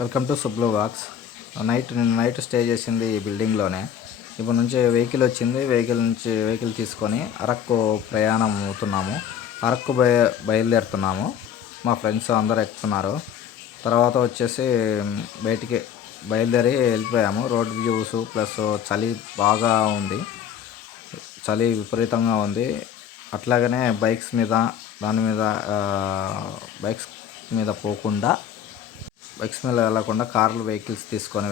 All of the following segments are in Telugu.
Welcome to Sublu walks. నిన్న నైట్ స్టే చేసింది ఈ బిల్డింగ్లోనే. ఇప్పుడు నుంచి వెహికల్ వచ్చింది. వెహికల్ తీసుకొని అరకు ప్రయాణం అవుతున్నాము. అరకు బయలుదేరుతున్నాము. మా ఫ్రెండ్స్ అందరూ ఎక్కుతున్నారు. తర్వాత వచ్చేసి బయటికి బయలుదేరి వెళ్ళిపోయాము. రోడ్ వ్యూస్ ప్లస్ చలి బాగా ఉంది, చలి విపరీతంగా ఉంది. అట్లాగనే బైక్స్ మీద పోకుండా బైక్స్ మీద వెళ్ళకుండా కార్లు వెహికల్స్ తీసుకొని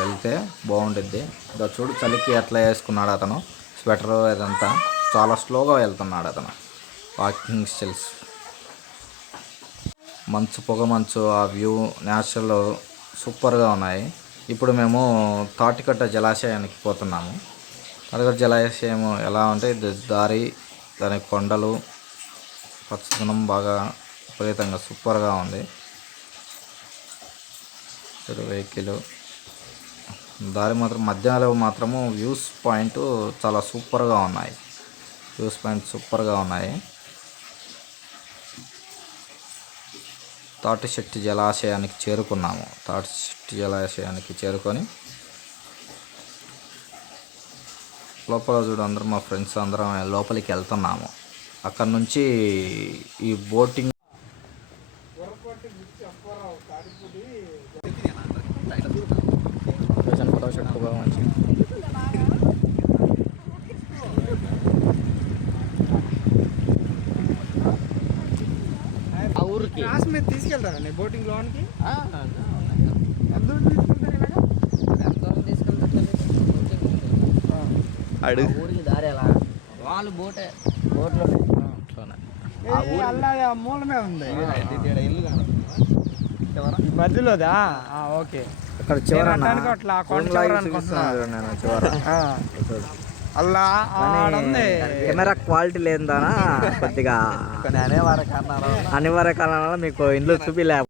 వెళ్తే బాగుంటుంది. ఇదో చూడు, చలికి ఎట్లా వేసుకున్నాడు అతను స్వెటర్. ఇదంతా చాలా స్లోగా వెళ్తున్నాడు అతను. వాకింగ్ స్టిల్స్, మంచు ఆ వ్యూ న్యాచురల్ సూపర్గా ఉన్నాయి. ఇప్పుడు మేము తాటికట్ట జలాశయానికి పోతున్నాము. తాటికట్ట జలాశయం ఎలా ఉంటే దారి, దాని కొండలు, పచ్చదనం బాగా విపరీతంగా సూపర్గా ఉంది. వెహికల్ దారి మధ్యలో మాత్రము వ్యూస్ పాయింట్ చాలా సూపర్గా ఉన్నాయి. తాటిచెట్టు జలాశయానికి చేరుకున్నాము. తాటిచెట్టు జలాశయానికి చేరుకొని లోపల చూడు, అందరం మా ఫ్రెండ్స్ అందరం లోపలికి వెళ్తున్నాము. అక్కడ నుంచి ఈ బోటింగ్ క్లాస్ మీద తీసుకెళ్తారండి బోటింగ్ లోనికి. ఊరికి దారి ఎలా వాళ్ళు బోట్లో మూలమే ఉంది మధ్యలోదా. ఓకే, అక్కడ అట్లా అల్లా కెమెరా క్వాలిటీ లేదానా కొద్దిగా అనేవార కారణాల మీకు ఇంట్లో చూపిలే.